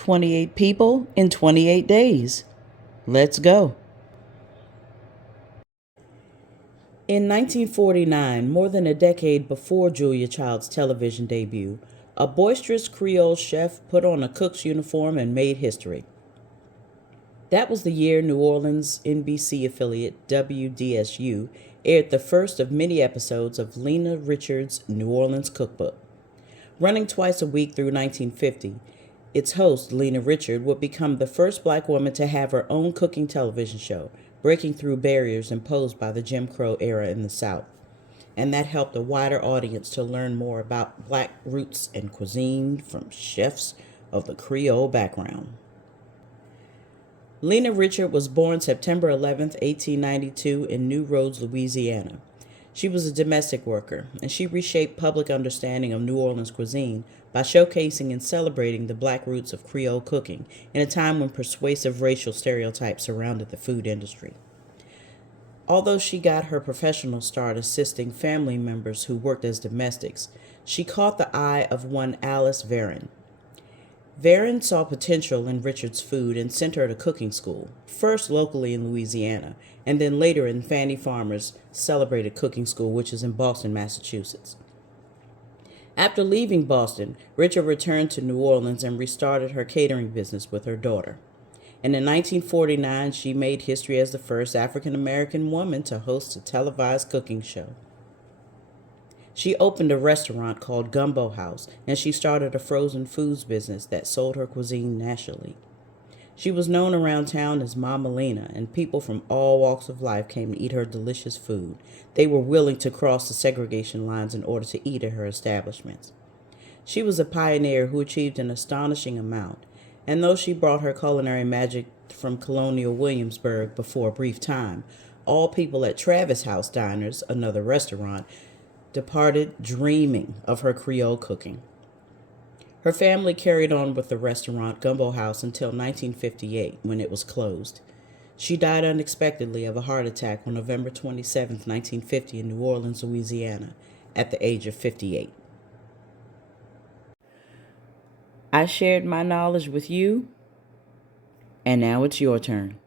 28 people in 28 days. Let's go. In 1949, more than a decade before Julia Child's television debut, a boisterous Creole chef put on a cook's uniform and made history. That was the year New Orleans NBC affiliate WDSU aired the first of many episodes of Lena Richard's New Orleans Cookbook. Running twice a week through 1950, its host, Lena Richard, would become the first black woman to have her own cooking television show, breaking through barriers imposed by the Jim Crow era in the South. And that helped a wider audience to learn more about black roots and cuisine from chefs of the Creole background. Lena Richard was born September 11, 1892, in New Roads, Louisiana. She was a domestic worker, and she reshaped public understanding of New Orleans cuisine by showcasing and celebrating the black roots of Creole cooking in a time when persuasive racial stereotypes surrounded the food industry. Although she got her professional start assisting family members who worked as domestics, she caught the eye of one Alice Varon. Varon saw potential in Richard's food and sent her to cooking school, first locally in Louisiana, and then later in Fannie Farmer's celebrated cooking school, which is in Boston, Massachusetts. After leaving Boston, Richard returned to New Orleans and restarted her catering business with her daughter. And in 1949, she made history as the first African-American woman to host a televised cooking show. She opened a restaurant called Gumbo House, and she started a frozen foods business that sold her cuisine nationally. She was known around town as Mama Lena, and people from all walks of life came to eat her delicious food. They were willing to cross the segregation lines in order to eat at her establishments. She was a pioneer who achieved an astonishing amount, and though she brought her culinary magic from colonial Williamsburg before a brief time, all people at Travis House Diners, another restaurant, departed dreaming of her Creole cooking. Her family carried on with the restaurant Gumbo House until 1958, when it was closed. She died unexpectedly of a heart attack on November 27, 1950, in New Orleans, Louisiana, at the age of 58. I shared my knowledge with you, and now it's your turn.